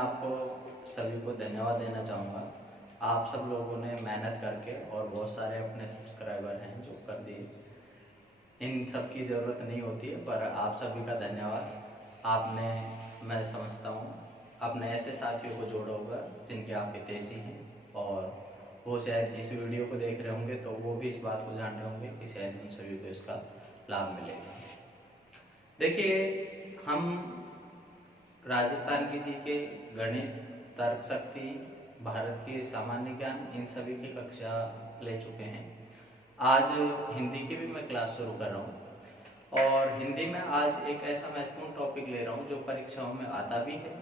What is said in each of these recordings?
आपको सभी को धन्यवाद देना चाहूँगा। आप सब लोगों ने मेहनत करके और बहुत सारे अपने सब्सक्राइबर हैं जो कर दिए। इन सब की ज़रूरत नहीं होती है, पर आप सभी का धन्यवाद। आपने, मैं समझता हूँ, अपने ऐसे साथियों को जोड़ा होगा जिनके आप हितैषी हैं और वो शायद इस वीडियो को देख रहे होंगे, तो वो भी इस बात को जान रहे होंगे कि शायद उन सभी को इसका लाभ मिलेगा। देखिए, हम राजस्थान की जी के गणित, तर्क शक्ति, भारत की सामान्य ज्ञान, इन सभी की कक्षा ले चुके हैं। आज हिंदी की भी मैं क्लास शुरू कर रहा हूँ और हिंदी में आज एक ऐसा महत्वपूर्ण टॉपिक ले रहा हूँ जो परीक्षाओं में आता भी है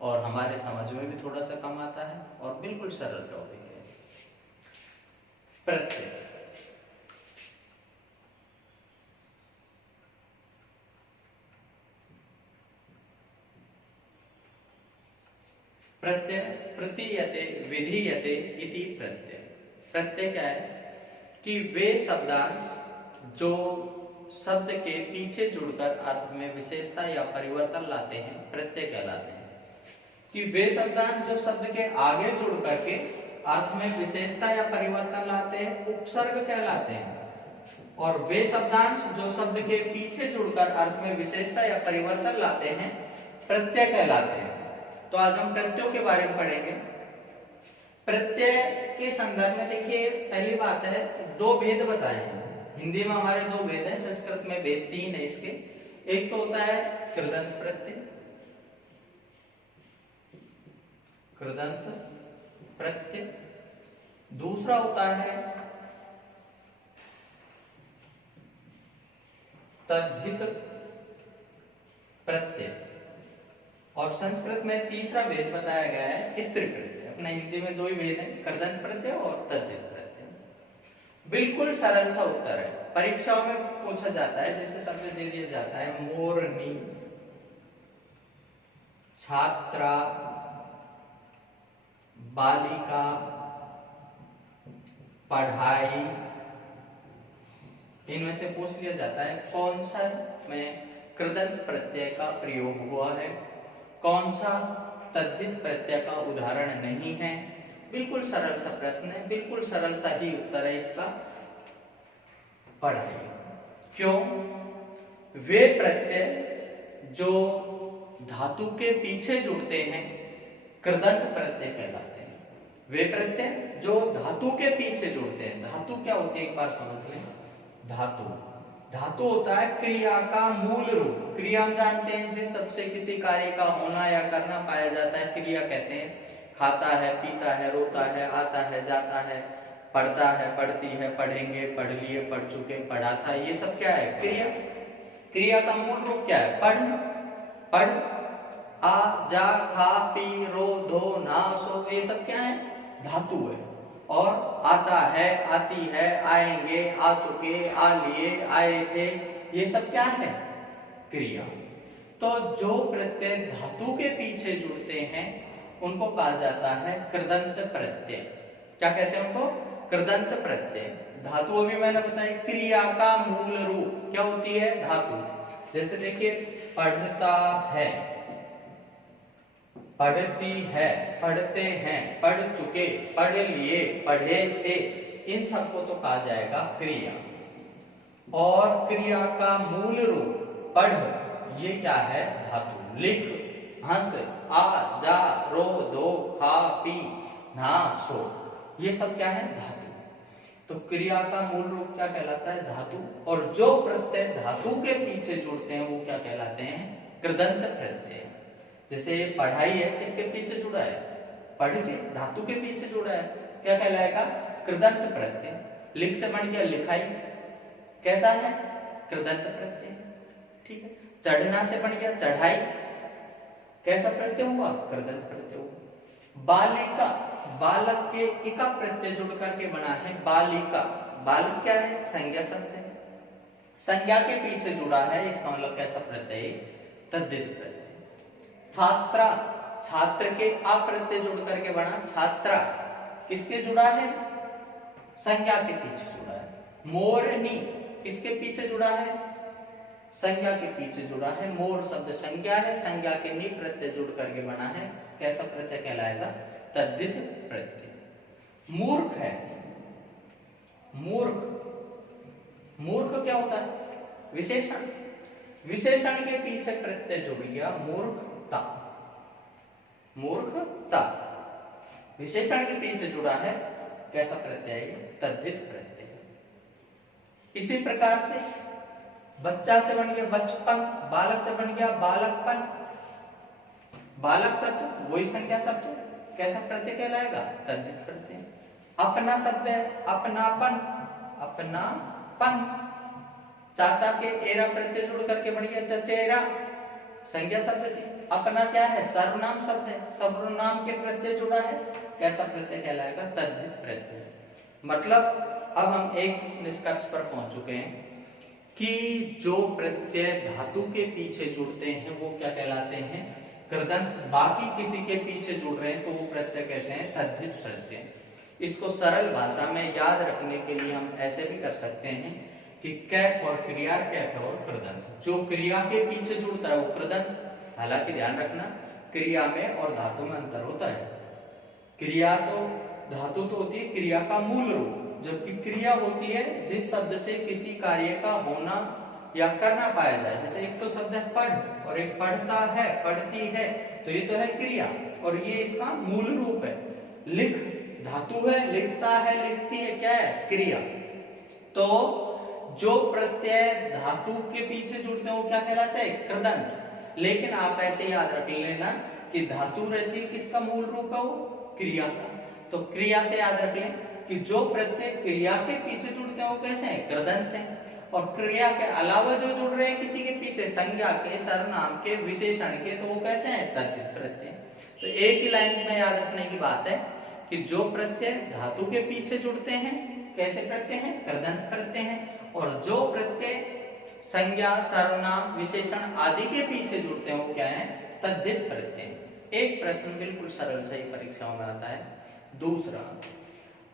और हमारे समझ में भी थोड़ा सा कम आता है और बिल्कुल सरल टॉपिक है, प्रत्यय। प्रत्यय प्रतीयते विधीयते इति प्रत्यय। प्रत्यय क्या है कि वे शब्दांश जो शब्द के पीछे जुड़कर अर्थ में विशेषता या परिवर्तन लाते हैं, प्रत्यय कहलाते हैं। कि वे शब्दांश जो शब्द के आगे जुड़ करके अर्थ में विशेषता या परिवर्तन लाते हैं, उपसर्ग कहलाते हैं। और वे शब्दांश जो शब्द के पीछे जुड़कर अर्थ में विशेषता या परिवर्तन लाते हैं, प्रत्यय कहलाते हैं। तो आज हम प्रत्ययों के बारे में पढ़ेंगे। प्रत्यय के संदर्भ में देखिए, पहली बात है, दो भेद बताए हैं। हिंदी में हमारे दो भेद हैं, संस्कृत में भेद तीन है इसके। एक तो होता है कृदंत प्रत्यय, कृदंत प्रत्यय। दूसरा होता है तद्धित प्रत्यय। और संस्कृत में तीसरा भेद बताया गया है स्त्री प्रत्यय। अपने हिंदी में दो ही भेद हैं, कृदंत प्रत्यय और तद्धित प्रत्यय। बिल्कुल सरल सा उत्तर है, परीक्षाओं में पूछा जाता है। जैसे शब्द दे दिया जाता है मोरनी, छात्रा, बालिका, पढ़ाई, इनमें से पूछ लिया जाता है कौन सा में कृदंत प्रत्यय का प्रयोग हुआ है, कौन सा तद्धित प्रत्यय का उदाहरण नहीं है। बिल्कुल सरल सा प्रश्न है, बिल्कुल सरल सा ही उत्तर है इसका, पढ़ाई। क्यों? वे प्रत्यय जो धातु के पीछे जुड़ते हैं कृदंत प्रत्यय कहलाते हैं। वे प्रत्यय जो धातु के पीछे जुड़ते हैं। धातु क्या होती है एक बार समझ लें। धातु होता है क्रिया का मूल रूप। क्रिया हम जानते हैं जिस सबसे किसी कार्य का होना या करना पाया जाता है, क्रिया कहते हैं। खाता है, पीता है, रोता है, आता है, जाता है, पढ़ता है, पढ़ती है, पढ़ेंगे, पढ़ लिए, पढ़ चुके, पढ़ा था, ये सब क्या है? क्रिया। क्रिया का मूल रूप क्या है? पढ़। पढ़, आ, जा, खा, पी, रो, धो, नहा, सो, ये सब क्या है? धातु है। और आता है, आती है, आएंगे, आ चुके, आ लिए, आए थे, ये सब क्या है? क्रिया। तो जो प्रत्यय धातु के पीछे जुड़ते हैं उनको कहा जाता है कृदंत प्रत्यय। क्या कहते हैं उनको? कृदंत प्रत्यय। धातु अभी मैंने बताई क्रिया का मूल रूप क्या होती है? धातु। जैसे देखिए, पढ़ता है, पढ़ती है, पढ़ते हैं, पढ़ चुके, पढ़ लिए, पढ़े थे, इन सबको तो कहा जाएगा क्रिया। और क्रिया का मूल रूप पढ़, ये क्या है? धातु। लिख, हंस, आ, जा, रो, दो, खा, पी, नहा, सो, ये सब क्या है? धातु। तो क्रिया का मूल रूप क्या कहलाता है? धातु। और जो प्रत्यय धातु के पीछे जुड़ते हैं वो क्या कहलाते हैं? कृदंत प्रत्यय। जैसे पढ़ाई है, किसके पीछे जुड़ा है? पढ़ के, धातु के पीछे जुड़ा है, क्या कहलाएगा? कृदंत प्रत्यय। लिख से बन गया लिखाई, कैसा है? कृदंत प्रत्यय। ठीक है। चढ़ना से बन गया चढ़ाई, कैसा प्रत्यय हुआ? कृदंत प्रत्यय हुआ। बालिका, बालक के इका प्रत्यय जुड़ करके बना है बालिका। बालक क्या है? संज्ञा शब्द है, संज्ञा के पीछे जुड़ा है, इसका मतलब कैसा प्रत्यय? तद्धित प्रत्यय। छात्रा, छात्र के अप्रत्यय जुड़ करके बना छात्रा, किसके जुड़ा है? संज्ञा के पीछे जुड़ा है। मोरनी, किसके पीछे जुड़ा है? संज्ञा के पीछे जुड़ा है। मोर शब्द संज्ञा है, संज्ञा के नी प्रत्यय जुड़ करके बना है, कैसा प्रत्यय कहलाएगा? तद्धित प्रत्यय। मूर्ख है, मूर्ख, मूर्ख क्या होता है? विशेषण, विशेषण के पीछे प्रत्यय जुड़ गया मूर्खता, मूर्खता विशेषण के पीछे जुड़ा है, कैसा प्रत्यय? तद्धित प्रत्यय। इसी प्रकार से बच्चा से बन गया बचपन, बालक से बन गया बालकपन, बालक शब्द वही संज्ञा शब्द, कैसा प्रत्यय कहलाएगा? तद्धित प्रत्यय। अपना शब्द है अपनापन, अपनापन, चाचा के एरा प्रत्यय जुड़ करके बन गया चचेरा, संज्ञा शब्द थी। अपना क्या है? सर्वनाम शब्द है, सर्वनाम के प्रत्यय जुड़ा है, कैसा प्रत्यय कहलाएगा? तद्धित प्रत्यय। मतलब अब हम एक निष्कर्ष पर पहुंच चुके हैं कि जो प्रत्यय धातु के पीछे जुड़ते हैं वो क्या कहलाते हैं? कृदंत। बाकी किसी के पीछे जुड़ रहे हैं तो वो प्रत्यय कैसे हैं? तद्धित प्रत्यय। इसको सरल भाषा में याद रखने के लिए हम ऐसे भी कर सकते हैं कि कैफ और क्रिया, कैफ और कृदंत। जो क्रिया के पीछे जुड़ता है वो कृदंत। हालांकि ध्यान रखना क्रिया में और धातु में अंतर होता है। क्रिया तो धातु तो होती है क्रिया का मूल रूप, जबकि क्रिया होती है जिस शब्द से किसी कार्य का होना या करना पाया जाए। जैसे एक तो शब्द है पढ़ और एक पढ़ता है, पढ़ती है, तो ये तो है क्रिया और ये इसका मूल रूप है। लिख धातु है, लिखता है, लिखती है, क्या है? क्रिया। तो जो प्रत्यय धातु के पीछे जुड़ते हैं वो क्या कहलाता है? कृदंत। लेकिन आप ऐसे याद रख लेना कि धातु रहती किसका मूल रूप है? वो क्रिया का। तो क्रिया से याद रख लें कि जो प्रत्यय क्रिया के पीछे जुड़ते हैं वो कैसे हैं? कृदंत हैं। और क्रिया के अलावा जो जुड़ रहे हैं किसी के पीछे, संज्ञा के, सर्वनाम के, विशेषण के, तो वो कैसे हैं? तद्धित प्रत्यय। तो एक ही लाइन में याद रखने की बात है कि जो प्रत्यय धातु के पीछे जुड़ते हैं कैसे प्रत्यय हैं? कृदंत प्रत्यय हैं। और जो प्रत्यय संज्ञा, सर्वनाम, विशेषण आदि के पीछे जुड़ते हैं वो क्या है? तद्धित प्रत्यय। एक प्रश्न बिल्कुल सरल से ही परीक्षाओं में आता है। दूसरा,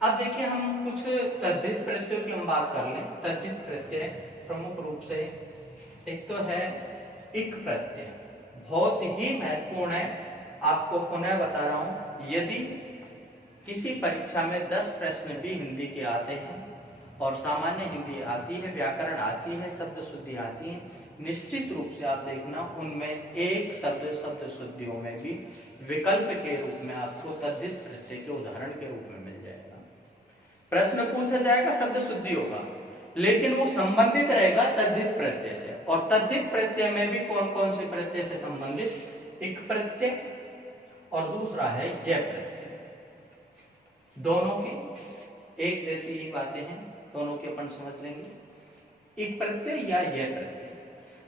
अब देखिए हम कुछ तद्धित प्रत्ययों की हम बात कर लें। तद्धित प्रत्यय प्रमुख रूप से एक तो है इक प्रत्यय, बहुत ही महत्वपूर्ण है। आपको पुनः बता रहा हूं, यदि किसी परीक्षा में 10 प्रश्न भी हिंदी के आते हैं और सामान्य हिंदी आती है, व्याकरण आती है, शब्द शुद्धि आती है, निश्चित रूप से आप देखना उनमें एक शब्द शुद्धियों में भी विकल्प के रूप में आपको तद्धित प्रत्यय के उदाहरण के रूप में मिल जाएगा। प्रश्न पूछा जाएगा शब्द शुद्धियों का, लेकिन वो संबंधित रहेगा तद्धित प्रत्यय से। और तद्धित प्रत्यय में भी कौन कौन से प्रत्यय से संबंधित? इक प्रत्यय और दूसरा है यह प्रत्यय। दोनों की एक जैसी ही बातें हैं, दोनों के अपन समझ लेंगे। इक प्रत्यय या यह प्रत्यय,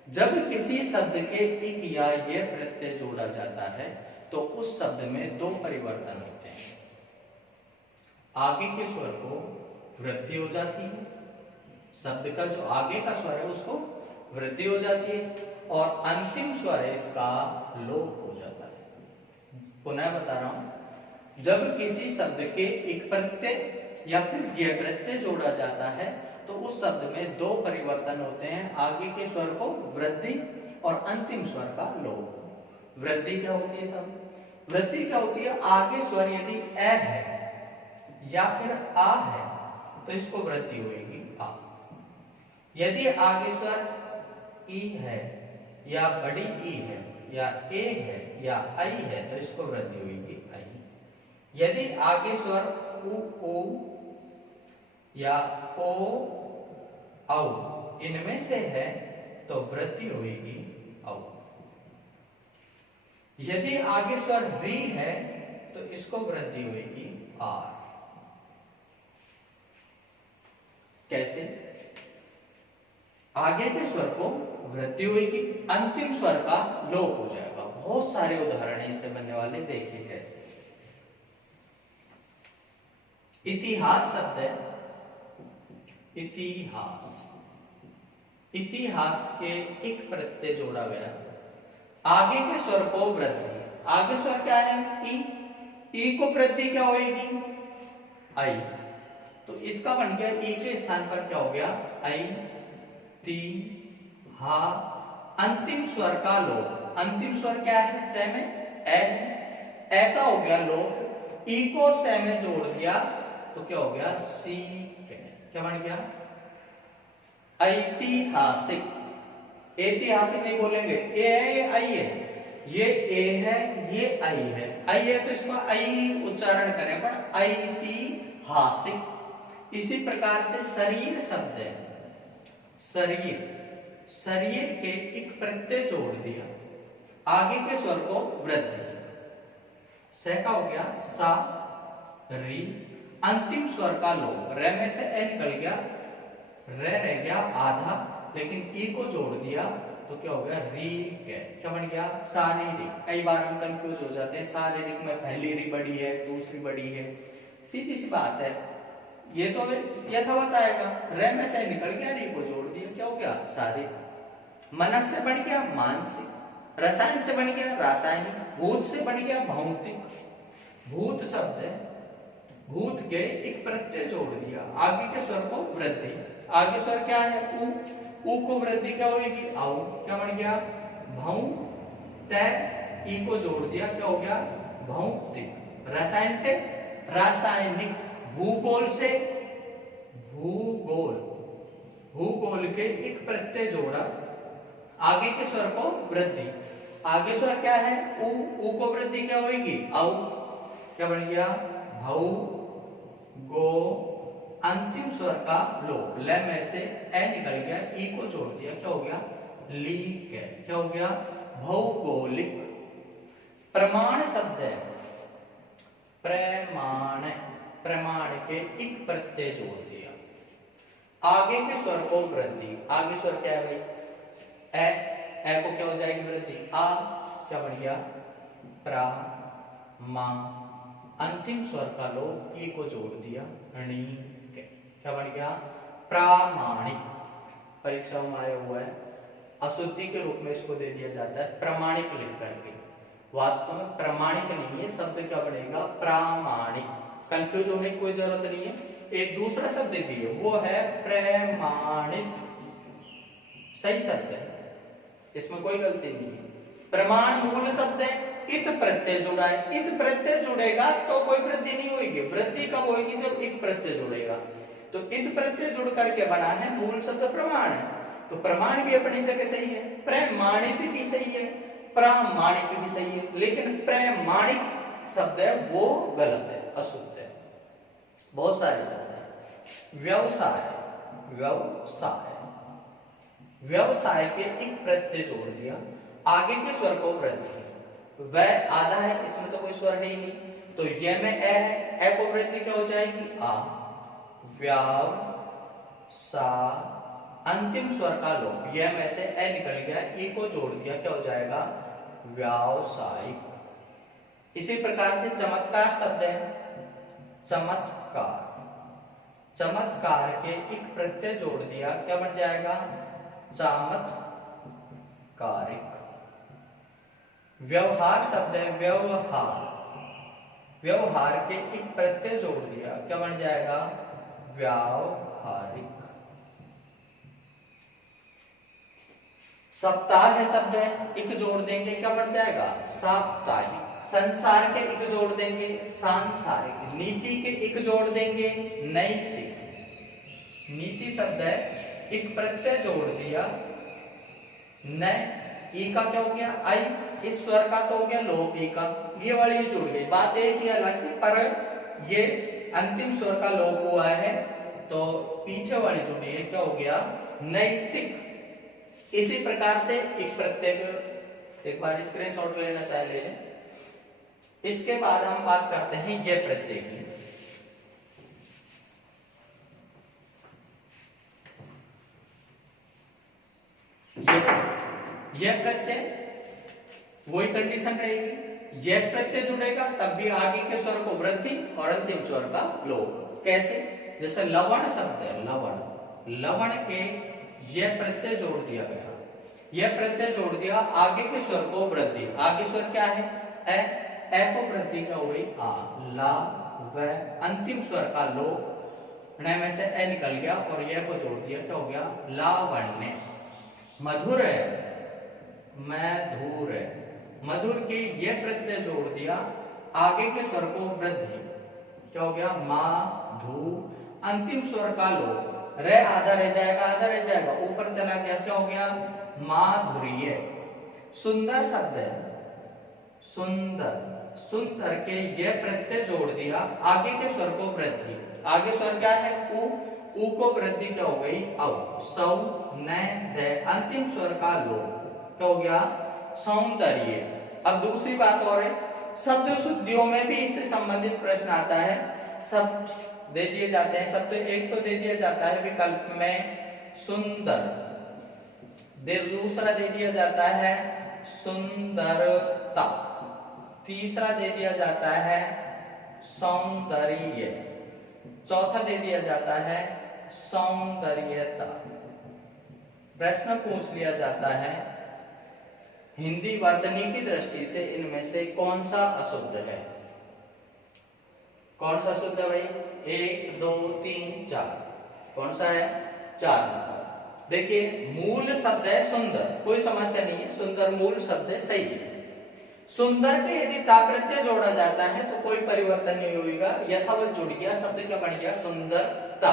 जब किसी शब्द के इक या यह प्रत्यय जोड़ा जाता है तो उस शब्द में दो परिवर्तन होते हैं। आगे के स्वर को वृद्धि हो जाती है, शब्द का जो आगे का स्वर है उसको वृद्धि हो जाती है, और अंतिम स्वर है इसका लोप हो जाता है। पुनः बता रहा हूं, जब किसी शब्द के एक प्रत्यय या फिर यह प्रत्यय जोड़ा जाता है तो उस शब्द में दो परिवर्तन होते हैं, आगे के स्वर को वृद्धि और अंतिम स्वर का लोप। वृद्धि क्या होती है सब? वृद्धि क्या होती है? आगे स्वर यदि ए है या फिर आ है तो इसको वृद्धि होगी आ। यदि आगे स्वर ई है या बड़ी ई है या ए है या आई है तो इसको वृद्धि होगी आई। यदि आगे स्वर उ ओ या ओ औ इनमें से है तो वृद्धि होगी औ। यदि आगे स्वर री है तो इसको वृद्धि होगी आर। कैसे? आगे के स्वर को वृद्धि होगी, अंतिम स्वर का लोप हो जाएगा। बहुत सारे उदाहरण इससे बनने वाले, देखिए कैसे। इतिहास शब्द है, इतिहास, इतिहास के एक प्रत्यय जोड़ा गया, आगे के स्वर को वृद्धि। आगे स्वर क्या है? ई। ई को वृद्धि क्या होगी? आई। तो इसका बन गया ई के स्थान पर क्या हो गया? आई ती हा। अंतिम स्वर का लोप, अंतिम स्वर क्या है? से में ए है, ए का हो गया लोप, ई को से में जोड़ दिया तो क्या हो गया? सी के। क्या बन गया? ऐतिहासिक। ऐतिहासिक नहीं बोलेंगे, ए है ये आई है, ये ए है ये आई है, आई है तो इसको आई उच्चारण करें, पर ऐतिहासिक। इसी प्रकार से शरीर शब्द है, शरीर, शरीर के एक प्रत्यय जोड़ दिया, आगे के स्वर को वृद्धि, से का हो गया सा री, अंतिम स्वर का लोप, रे में से ए निकल गया, रे रह गया आधा, लेकिन ई को जोड़ दिया तो क्या हो गया? री के। क्या बन गया? शारीरिक। कई बार हम कंफ्यूज हो जाते हैं, शारीरिक में पहली री बड़ी है दूसरी बड़ी है, सीधी सी बात है, ये तो यथावत आएगा। रे में से निकल गया, री को जोड़ दिया, क्या हो गया? शारीरिक। मनस से बन गया मानसिक, रसायन से बन गया रासायनिक, भूत से बन गया भौतिक। भूत शब्द है, भूत के एक प्रत्यय जोड़ दिया, आगे के स्वर को वृद्धि, आगे स्वर क्या है? उ, उ को वृद्धि क्या होगी? आउ। क्या बन गया? भौ तय, ई को जोड़ दिया, क्या हो गया? भौतिक। रसायन से रासायनिक, भूगोल से भूगोल, भूगोल के एक प्रत्यय जोड़ा, आगे के स्वर को वृद्धि, आगे स्वर क्या है? उ, उ को वृद्धि क्या होगी? आउ। क्या बन गया? भौ गो, अंतिम स्वर का लोप, ल में से ए निकल गया, ई को जोड़ दिया, क्या हो गया? ली के। क्या हो गया? भौगोलिक। प्रमाण शब्द है, प्रमाण, प्रमाण के एक प्रत्यय जोड़ दिया, आगे के स्वर को वृद्धि, आगे स्वर क्या है भाई? ए, ए को क्या हो जाएगी? वृद्धि, आ। क्या बन गया? प्रा मा, अंतिम स्वर का लोप, ई को जोड़ दिया, णी के। क्या बन गया? प्रामाणिक। परीक्षाओं में आया हुआ है, अशुद्धि के रूप में इसको दे दिया जाता है प्रमाणिक लिख करके, वास्तव में प्रमाणिक नहीं है, शब्द क्या बनेगा? प्रामाणिक। कंफ्यूज होने की कोई जरूरत नहीं है। एक दूसरा शब्द भी है, वो है प्रमाणित, सही शब्द है, इसमें कोई गलती नहीं है। प्रमाण मूल शब्द है, इत प्रत्यय जुड़ा है, इत प्रत्यय जुड़ेगा तो कोई वृद्धि नहीं होगी, वृद्धि कब होगी? जब इत प्रत्यय जुड़ेगा। तो इत प्रत्यय जुड़ करके बना है मूल शब्द प्रमाण है, तो प्रमाण भी अपनी जगह सही है, प्रमाणित भी सही है, प्रामाणिक भी सही है, लेकिन प्रमाणिक शब्द है वो गलत है, अशुद्ध है। बहुत सारे शब्द है। व्यवसाय, व्यवसाय, व्यवसाय के एक प्रत्यय जोड़ दिया, आगे के स्वर को वृद्धि, वह आधा है, इसमें तो कोई स्वर है ही नहीं, तो ये में ए है, ए को वृद्धि क्या हो जाएगी? आ। व्याव सा, अंतिम स्वर का लोप, ये में से ए निकल गया, ई को जोड़ दिया, क्या हो जाएगा? व्यावसायिक। इसी प्रकार से चमत्कार शब्द है, चमत्कार, चमत्कार के एक प्रत्यय जोड़ दिया, क्या बन जाएगा? चमत्कारिक। व्यवहार शब्द है, व्यवहार, व्यवहार के एक प्रत्यय जोड़ दिया, क्या बन जाएगा? व्यावहारिक। सप्ताह है शब्द है, एक जोड़ देंगे, क्या बन जाएगा? साप्ताहिक। संसार के एक जोड़ देंगे, सांसारिक। नीति के एक जोड़ देंगे, नैतिक। नीति शब्द है, एक प्रत्यय जोड़ दिया, न, ई का क्या हो गया? आई, इस स्वर का तो हो गया लोप, ई का, ये वाली जुड़ गई, बात एक ही हालांकि, पर ये अंतिम स्वर का लोप हुआ है तो पीछे वाली जुड़ी है, क्या हो गया? नैतिक। इसी प्रकार से एक प्रत्यय, एक बार स्क्रीनशॉट लेना चाहे ले लें। इसके बाद हम बात करते हैं ये प्रत्यय की। यह प्रत्यय वही कंडीशन रहेगी, यह प्रत्यय जुड़ेगा तब भी आगे के स्वर को वृद्धि और अंतिम स्वर का लोप। कैसे? जैसे लवण शब्द है, लवण, लवण के यह प्रत्यय जोड़ दिया गया, यह प्रत्यय जोड़ दिया, आगे के स्वर को वृद्धि, आगे स्वर क्या है? ए, ए को वृद्धि क्या हो गई? आ, ला, व, अंतिम स्वर का लोप, न में से ए निकल गया और यह को जोड़ दिया, क्या हो गया? लावण्य। मधुर है, मधुर है, मधुर की ये प्रत्यय जोड़ दिया, आगे के स्वर को वृद्धि, क्या हो गया मा धू, अंतिम स्वर का लोप, रे आधा रह जाएगा, आधा रह जाएगा, ऊपर चला गया, क्या हो गया माधुर्य। सुंदर शब्द है, सुंदर, सुंदर के ये प्रत्यय जोड़ दिया, आगे के स्वर को वृद्धि, आगे स्वर क्या है उ, उ को वृद्धि क्या हो गई औ, सौ न दे, अंतिम स्वर का लोप, क्या हो गया सौंदर्य। अब दूसरी बात और है, शब्द शुद्धियों में भी इससे संबंधित प्रश्न आता है, सब दे दिए जाते हैं, शब्द एक तो दे दिया जाता है विकल्प में सुंदर, दूसरा दे दिया जाता है सुंदरता, तीसरा दे दिया जाता है सौंदर्य, चौथा दे दिया जाता है सौंदर्यता। प्रश्न पूछ लिया जाता है हिंदी वर्तनी की दृष्टि से इनमें से कौन सा अशुद्ध है, कौन सा अशुद्ध है भाई, 1 2 3 4, कौन सा है 4 नंबर। देखिए मूल शब्द है सुंदर, कोई समस्या नहीं है, सुंदर मूल शब्द है, सही है। सुंदर के यदि ता प्रत्यय जोड़ा जाता है तो कोई परिवर्तन नहीं होगा, यथावत जुड़ गया, शब्द क्या बन गया सुंदरता।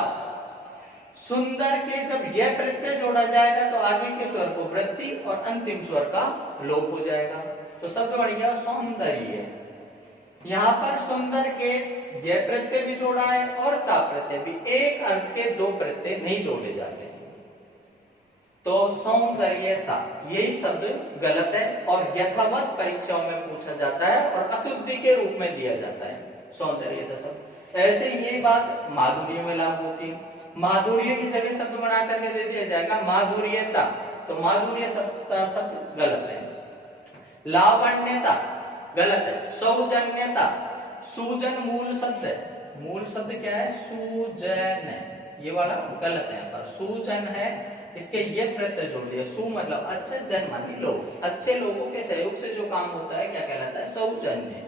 सुंदर के जब यह प्रत्यय जोड़ा जाएगा तो आगे के स्वर को वृद्धि और अंतिम स्वर का लोप हो जाएगा, तो शब्द बन गया सौंदर्य। यहाँ पर सुंदर के यह प्रत्यय भी जोड़ा है और ता प्रत्यय भी, एक अर्थ के दो प्रत्यय नहीं जोड़े जाते, तो सौंदर्यता यही शब्द गलत है और यथावत परीक्षाओं में पूछा जाता है और अशुद्धि के रूप में दिया जाता है सौंदर्यता शब्द। ऐसे ये बात माधुर्य में लागू होती है, माधुर्य की जगह शब्द बना करके दे दिया जाएगा माधुर्यता, तो माधुर्य शब्द गलत है। लावण्यता गलत है। सौजन्यता, सूजन मूल शब्द है, मूल शब्द क्या है सूजन, ये वाला गलत है, पर सूजन है, इसके ये प्रत्यय जोड़ दिया, सु मतलब अच्छे, जन मानी लोग, अच्छे लोगों के सहयोग से जो काम होता है क्या कहलाता है सौजन्य।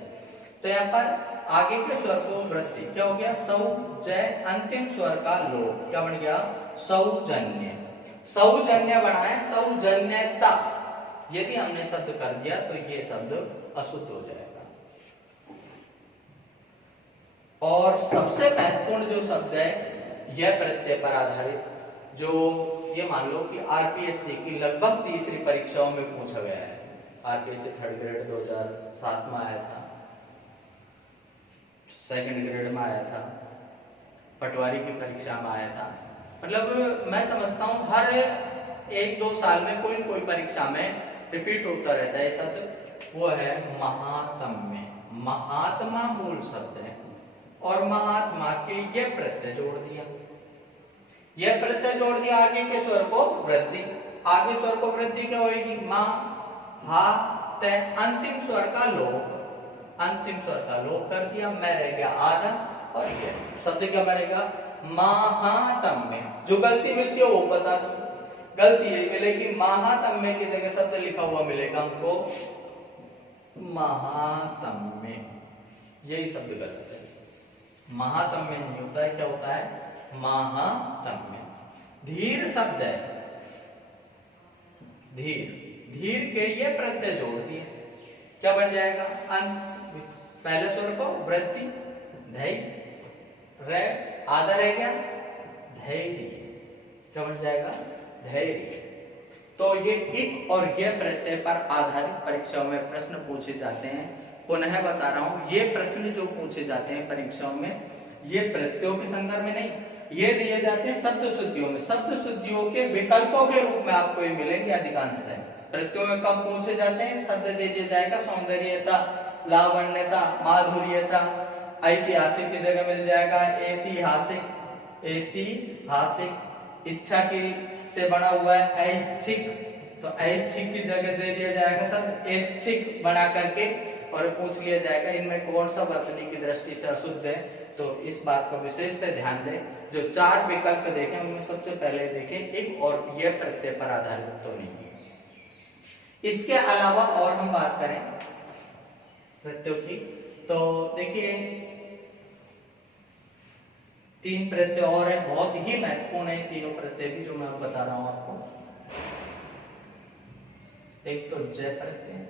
तो यहाँ पर आगे के स्वर को वृद्धि, क्या हो गया सौजय, अंतिम स्वर का लोप, क्या बन गया सौजन्य, सौजन्य बना है सौजन्यता, यदि हमने शब्द कर दिया तो ये शब्द अशुद्ध हो जाएगा। और सबसे महत्वपूर्ण जो शब्द है यह प्रत्यय पर आधारित, जो ये मान लो कि आरपीएससी की लगभग तीसरी परीक्षाओं में पूछा गया है, आरपीएससी थर्ड ग्रेड 2007 में आया था, सेकंड ग्रेड में आया था, पटवारी की परीक्षा में आया था, मतलब मैं समझता हूँ हर 1-2 साल में कोई न कोई परीक्षा में रिपीट होता रहता है शब्द, वो है महात्म्य। महात्मा मूल शब्द है और महात्मा के ये प्रत्यय जोड़ दिया, यह प्रत्यय जोड़ दिया, आगे के स्वर को वृद्धि, आगे स्वर को वृद्धि क्या होगी मा हा ते, अंतिम स्वर का लोप, अंतिम स्वर का लोप कर दिया, मैं रह गया आधा, और ये शब्द क्या बनेगा महात्म्य। जो गलती मिलती है वो बता दो, गलती यही मिलेगी महात्म्य की जगह शब्द लिखा हुआ मिलेगा हमको महात्म्य, यही शब्द गलत है, महात्म्य नहीं होता है, क्या होता है महात्म्य। धीर शब्द है, धीर, धीर के ये प्रत्यय जोड़ दिए, क्या बन जाएगा पहले स्वर को वृद्धि, धैर्य, रे आधा रह गया धैर्य, क्या बन जाएगा धैर्य। तो ये इक और ये प्रत्यय पर आधारित परीक्षाओं में प्रश्न पूछे जाते हैं। पुनः बता रहा हूं, ये प्रश्न जो पूछे जाते हैं परीक्षाओं में, ये प्रत्ययों के संदर्भ में नहीं, ये दिए जाते हैं शब्द शुद्धियों में, शब्द शुद्धियों के विकल्पों के रूप में आपको ये मिलेंगे अधिकांशतः। प्रत्ययों में कब पूछे जाते हैं, शब्द दे दिया जाएगा सौंदर्यता, लावण्यता, माधुर्यता, ऐतिहासिक की जगह मिल जाएगा ऐतिहासिक, ऐतिहासिक, इच्छा की से बना हुआ है ऐच्छिक, तो ऐच्छिक की जगह दे दिया जाएगा सब ऐच्छिक बना करके, और पूछ लिया जाएगा इनमें कौन सा वर्तनी की दृष्टि से अशुद्ध है। तो इस बात को विशेषतः ध्यान दें, जो 4 विकल्प देखें उनमें सबसे पहले देखें एक और यह प्रत्यय पर आधारित तो नहीं है। इसके अलावा और हम बात करें प्रत्ययों की, तो देखिए 3 प्रत्यय और है, बहुत ही महत्वपूर्ण है तीनों प्रत्यय भी, जो मैं बता रहा हूं आपको। एक तो जय प्रत्यय,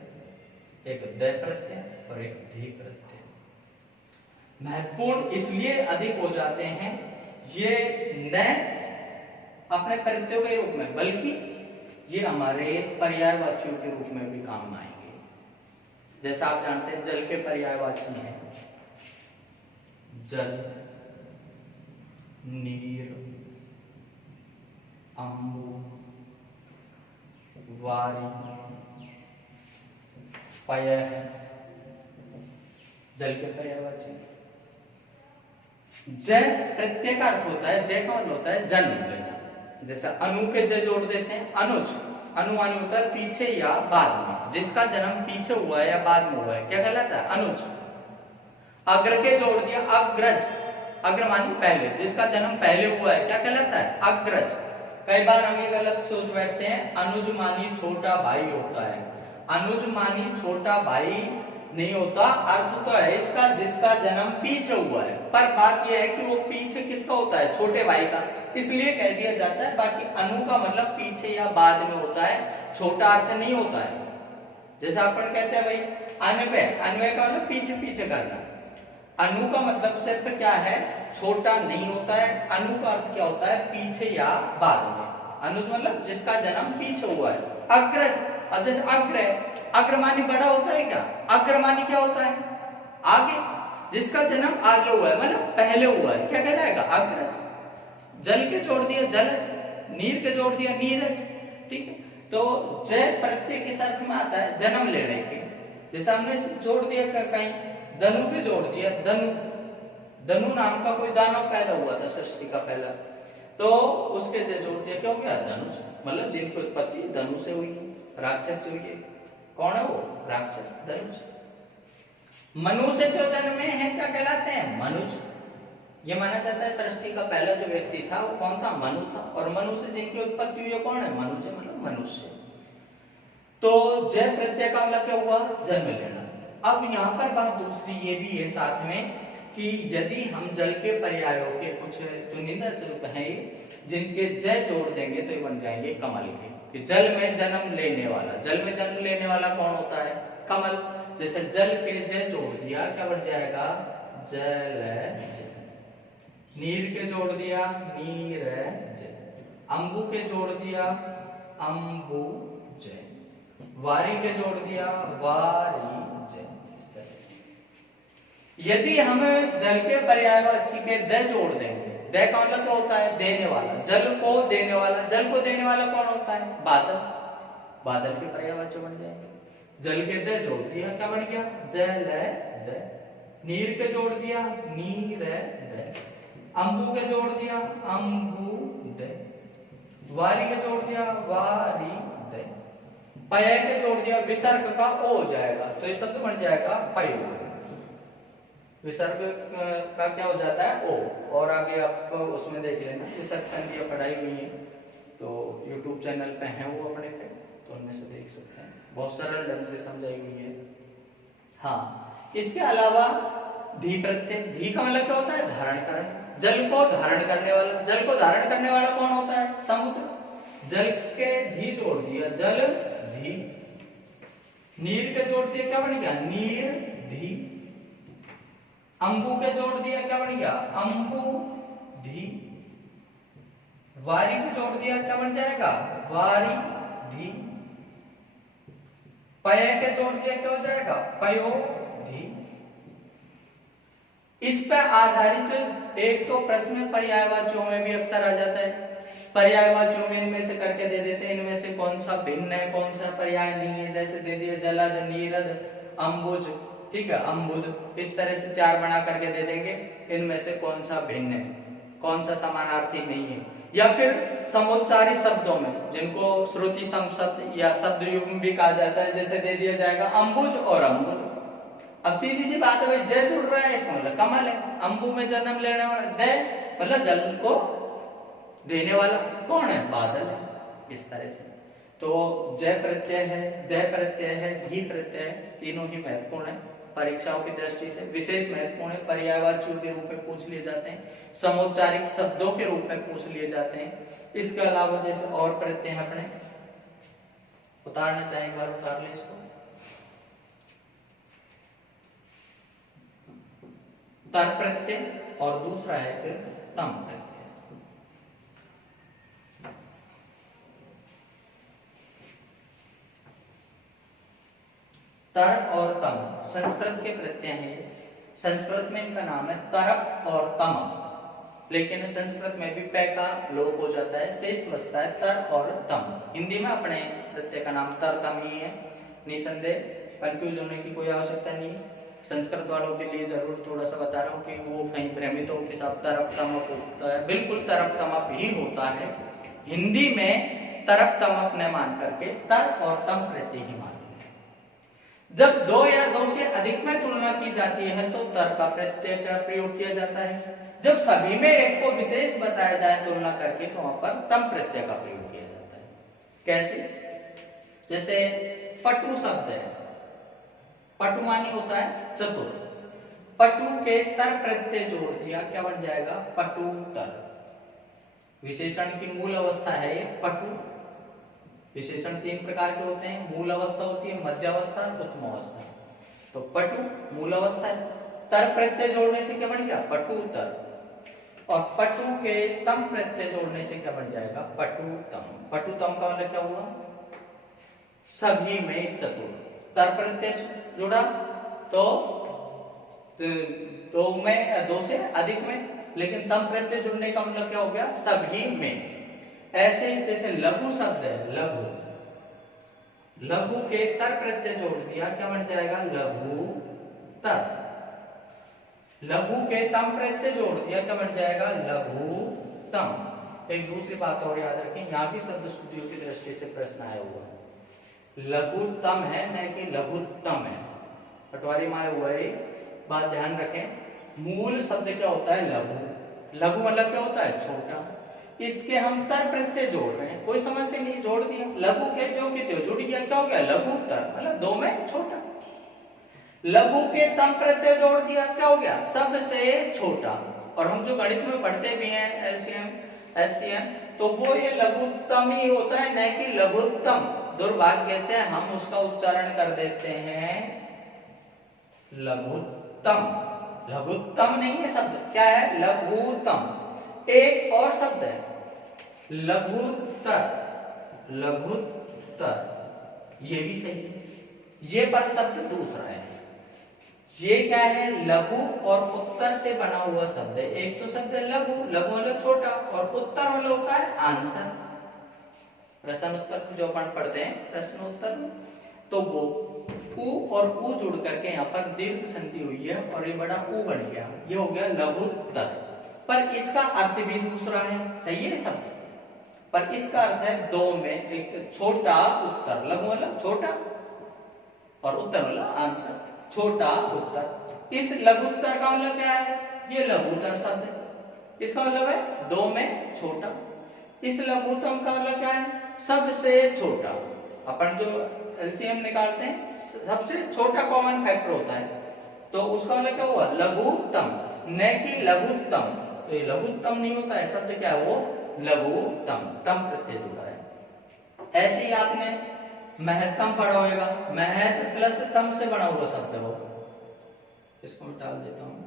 एक दय प्रत्यय और एक धी प्रत्यय। महत्वपूर्ण इसलिए अधिक हो जाते हैं ये न अपने प्रत्ययों के रूप में, बल्कि ये हमारे पर्यायवाचियों के रूप में भी काम में आएंगे। जैसा आप जानते हैं जल के पर्यायवाची हैं जल, नीर, अम्बु, वारी, पयः, जल के पर्यायवाची। जय प्रत्यय का अर्थ होता है, जय का मतलब होता है जन्म लेना। जैसे अनु के जय जोड़ देते हैं अनुज, अनुमानी होता है पीछे या बाद में, जिसका जन्म पीछे हुआ है या बाद में हुआ है क्या कहलाता है अनुज। अग्र के जोड़ दिया अग्रज, अग्र मानी पहले, जिसका जन्म पहले हुआ है क्या कहलाता है अग्रज। कई बार हम ये गलत सोच बैठते हैं अनुज मानी छोटा भाई होता है, अनुज मानी छोटा भाई नहीं होता, अर्थ तो है इसका जिसका जन्म पीछे हुआ है, पर बात यह है कि वो पीछे किसका होता है छोटे भाई का, इसलिए कह दिया जाता है। बाकी अनु का मतलब पीछे या बाद में होता है, छोटा अर्थ नहीं होता है। जैसे अपन कहते हैं भाई अन्वय, अन्वय का मतलब पीछे पीछे करना। अनु का मतलब सिर्फ क्या है छोटा नहीं होता है, अनु का अर्थ क्या होता है पीछे या बाद में। अनुज मतलब जिसका जन्म पीछे हुआ है। अग्रज, अब जैसे अग्र है, अग्रमानी बड़ा होता है क्या, अग्रमानी क्या होता है आगे, जिसका जन्म आगे हुआ है मतलब पहले हुआ है क्या कहलाएगा अग्रज। जल के जोड़ दिया जलज, नीर के जोड़ दिया नीरज, ठीक है। तो जय प्रत्यय किस अर्थ में आता है जन्म लेने के। जैसे हमने जोड़ दिया कहीं धनु के जोड़ दिया धनु, धनु नाम का कोई दानव पैदा हुआ था सृष्टि का पहला, तो उसके जय जोड़ दिया क्या हो गया धनुष, मतलब जिनकी उत्पत्ति धनु से हुई, राक्षस से हुई है। कौन है वो राक्षस धनुष। मनु से जो जन्मे हैं क्या कहलाते हैं मनुज। ये माना जाता है सृष्टि का पहला जो व्यक्ति था वो कौन था मनु था, और मनु से जिनकी उत्पत्ति हुई है कौन है मनुज, मतलब मनुष्य। तो जय प्रत्यय का मतलब क्या हुआ जन्म लेना। अब यहाँ पर बात दूसरी ये भी है साथ में कि यदि हम जल के पर्यायों के कुछ चुनिंदा रूप हैं जिनके जय जोड़ देंगे तो ये बन जाएंगे कमल के, कि जल में जन्म लेने वाला, जल में जन्म लेने वाला कौन होता है कमल। जैसे जल के जय जोड़ दिया क्या बन जाएगा जलज, नीर के जोड़ दिया नीरज, अंबु के जोड़ दिया अंबुज, वारी के जोड़ दिया वारिज। इस तरह से यदि हम जल के पर्यायवाची के द जोड़ देंगे, द का मतलब क्या होता है देने वाला, जल को देने वाला, जल को देने वाला कौन होता है बादल, बादल के पर्यायवाची बन जाएंगे। जल के द जोड़ दिया क्या बन गया जल द, नीर के जोड़ दिया नीर द, अंबु के जोड़ दिया अंबु द, वारी के जोड़ दिया वारी द, पय के जोड़ दिया विसर्ग का ओ हो जाएगा तो ये शब्द बन जाएगा पयो। विसर्ग का क्या हो जाता है ओ, और आगे आप उसमें देख लेना विसर्ग संख्या पढ़ाई हुई है तो YouTube चैनल पे है वो अपने पे, तो उनमें से देख सकते हैं, बहुत सरल ढंग से समझाई हुई है। हाँ, इसके अलावा धी प्रत्यय, धी का मतलब क्या होता है धारण करना, जल को धारण करने वाला, जल को धारण करने वाला कौन होता है समुद्र। जल के धी जोड़ दिया जल धी, नीर के जोड़ दिया क्या बन गया नीर धी, अंबु के जोड़ दिया क्या बन गया अंबु धी, वारी के जोड़ दिया क्या बन जाएगा वारी धी, पय के जोड़ दिया क्या हो जाएगा पयो धी। इस पर आधारित एक तो प्रश्न पर्यायवाचियों में भी अक्सर आ जाता है, पर्यायवाचियों में इनमें से करके दे देते हैं इनमें से कौन सा भिन्न है कौन सा पर्याय नहीं है, जैसे दे दिया जलद नीरद अंबुज, ठीक है अम्बुद, इस तरह से चार बना करके दे देंगे इनमें से कौन सा भिन्न है कौन सा समानार्थी नहीं है। या फिर समुच्चारी शब्दों में जिनको श्रुति सम शब्द या शब्द युग्म भी कहा जाता है, जैसे दे दिया जाएगा अंबुज और अम्बुद। अब सीधी सी बात है भाई जय जुड़ रहा है इसका मतलब कमल है, अंबु में जन्म लेने वाला, दय मतलब जल को देने वाला कौन है बादल है, इस तरह से। तो जय प्रत्यय है, दय प्रत्यय है, धी प्रत्यय है, तीनों ही महत्वपूर्ण है परीक्षाओं की दृष्टि से, विशेष महत्वपूर्ण है, पर्यायवाचियों के रूप में पूछ लिए जाते हैं, समौच्चारिक शब्दों के रूप में पूछ लिए जाते हैं। इसके अलावा जैसे और प्रत्यय हैं अपने उतारना चाहे एक बार उतार ले इसको। तर प्रत्यय और दूसरा है फिर तम प्रत्यय। तर और तम संस्कृत के प्रत्यय हैं। संस्कृत में इनका नाम है तरप और तम, लेकिन संस्कृत में भी पै का लोप हो जाता है, शेष बचता है तर और तम। हिंदी में अपने प्रत्यय का नाम तर तम ही है, निसंदेह कंफ्यूज होने की कोई आवश्यकता नहीं। संस्कृत वालों के लिए जरूर थोड़ा सा बता रहा हूँ कि वो कहीं भ्रमित हो के साथ तरप तमप होता है, बिल्कुल तरप तमप ही होता है। हिंदी में तरप तमप न मान करके तर और तम प्रत्यय ही मान। जब दो या दो से अधिक में तुलना की जाती है तो तर का प्रत्यय का प्रयोग किया जाता है। जब सभी में एक को विशेष बताया जाए तुलना करके तो वहां पर तम प्रत्यय का प्रयोग किया जाता है। कैसे? जैसे पटु शब्द है, पटु मानी होता है चतुर, पटु के तर प्रत्यय जोड़ दिया, क्या बन जाएगा? पटुतर। विशेषण की मूल अवस्था है ये पटु। विशेषण तीन प्रकार के होते हैं, मूल अवस्था होती है, मध्य अवस्था, उत्तम अवस्था। तो पटु मूल अवस्था है, तर प्रत्यय जोड़ने से क्या बन गया? पटुतर। और पटु के तम प्रत्यय जोड़ने से क्या बन जाएगा? पटुतम। पटुतम का मतलब क्या हुआ? सभी में चतुर। तर प्रत्यय जोड़ा तो दो से अधिक में, लेकिन तम प्रत्यय जुड़ने का मतलब क्या हो गया? सभी में। ऐसे जैसे लघु शब्द है, लघु, लघु के तर प्रत्यय जोड़ दिया, क्या बन जाएगा? लघु तर। लघु के तम प्रत्यय जोड़ दिया, क्या बन जाएगा? लघु तम। एक दूसरी बात और याद रखें, यहाँ भी शब्द शुद्धियों की दृष्टि से प्रश्न आया हुआ है। लघुतम है न कि लघुत्तम है, पटवारी में आया हुआ है। बात ध्यान रखें, मूल शब्द क्या होता है? लघु। लघु मतलब क्या होता है? छोटा। इसके हम तर प्रत्यय जोड़ रहे हैं, कोई समस्या नहीं, जोड़ दिया। लघु के जो के त्यों जुड़ गया, क्या हो गया? लघुत्तर, मतलब दो में छोटा। लघु के तम प्रत्यय जोड़ दिया, क्या हो गया? सबसे छोटा। और हम जो गणित में पढ़ते भी हैं एलसीएम एससीएम, तो वो ये लघुत्तम ही होता है, न कि लघुत्तम। दुर्भाग्य से हम उसका उच्चारण कर देते हैं लघुत्तम। लघुत्तम नहीं है शब्द, क्या है? लघुत्तम। एक और शब्द है लघुत्तर, लघुत्तर, ये भी सही है। ये पर शब्द दूसरा है। ये क्या है? लघु और उत्तर से बना हुआ शब्द है। एक तो शब्द है लघु, लघु मतलब छोटा, और उत्तर मतलब होता है आंसर। प्रश्न उत्तर जो अपन पढ़ते हैं प्रश्न उत्तर, तो वो उ और उ जुड़ करके यहाँ पर दीर्घ संधि हुई है और ये बड़ा उ बन गया, ये हो गया लघुत्तर। पर इसका अर्थ भी दूसरा है, सही है शब्द, पर इसका अर्थ है दो में एक छोटा उत्तर। लघु मतलब छोटा और उत्तर मतलब आंसर, छोटा उत्तर। इस लघुत्तर का मतलब क्या है? ये लघुत्तर शब्द है, इसका मतलब है दो में छोटा। इस लघुत्तम का मतलब क्या है? सबसे छोटा। अपन जो एलसीएम निकालते हैं, सबसे छोटा कॉमन फैक्टर होता है, तो उसका मतलब क्या हुआ? लघुत्तम, न कि लघुत्तम। तो ये लघुत्तम नहीं होता है, शब्द क्या है? वो लघुत्तम, तम प्रत्यय जुड़ा है। ऐसे ही आपने महत्तम पढ़ा होगा, महत प्लस तम से बना हुआ शब्द हो। इसको मैं डाल देता हूं।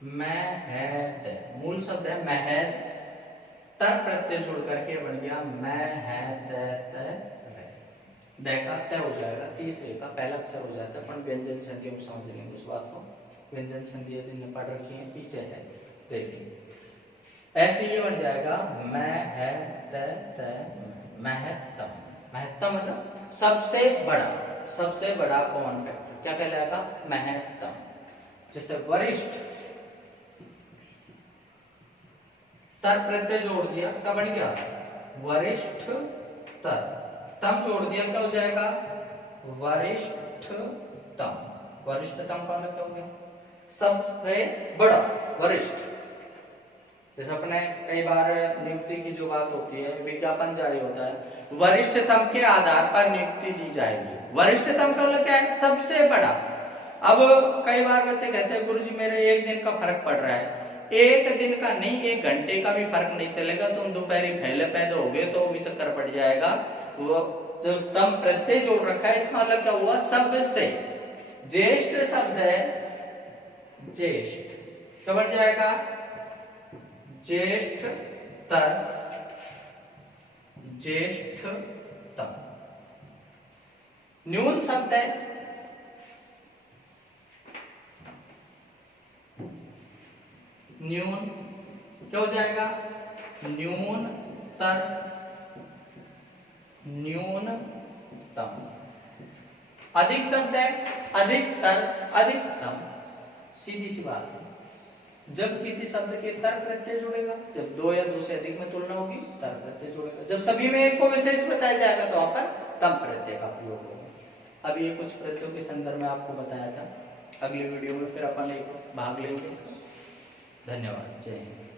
महत मूल शब्द है महत, तर प्रत्यय जोड़ करके बन गया महत। देखा तय हो जाएगा, तीसरे का पहला अक्षर हो जाता है। अपन व्यंजन संधियों में समझ लेंगे उस बात को। व्यंजन संधि जिनने पढ़ रखी है पीछे है, देखिए ऐसे ये बन जाएगा महत्तम। महत्तम मतलब सबसे बड़ा, सबसे बड़ा कॉमन फैक्टर क्या कहलाएगा? महत्तम। जैसे वरिष्ठ, तर प्रत्यय जोड़ दिया, क्या बन गया? वरिष्ठ तर। तम जोड़ दिया, क्या हो जाएगा? वरिष्ठतम। वरिष्ठतम का मतलब क्या हो गया? सबसे बड़ा, वरिष्ठ। जैसे अपने कई बार नियुक्ति की जो बात होती है, विज्ञापन जारी होता है, वरिष्ठतम के आधार पर नियुक्ति दी जाएगी। वरिष्ठतम का मतलब क्या है? सबसे बड़ा। अब कई बार बच्चे कहते हैं गुरुजी मेरे एक दिन का फर्क पड़ रहा है, एक दिन का नहीं, 1 घंटे का भी फर्क नहीं चलेगा। तुम दोपहरी पहले पैदा हो गए तो भी चक्कर पड़ जाएगा। वो जो स्तंभ प्रत्यय जोड़ रखा है इसका मतलब क्या हुआ, सबसे ज्येष्ठ शब्द है, ज्येष्ठ क्या बन जाएगा, ज्येष्ठतर, ज्येष्ठतम। न्यून शब्द है, न्यून क्या हो जाएगा, न्यूनतर, न्यूनतम। अधिक शब्द है, अधिकतर, अधिकतम। सीधी सी बात है, जब किसी शब्द के तर प्रत्यय जुड़ेगा, जब 2 या 2 से अधिक में तुलना होगी तर प्रत्यय जुड़ेगा, जब सभी में एक को विशेष बताया जाएगा तो वहां पर तम प्रत्यय का प्रयोग होगा। अब ये कुछ प्रत्ययों के संदर्भ में आपको बताया था। अगली वीडियो में फिर अपन एक भाग लेंगे इसका। धन्यवाद, जय हिंद।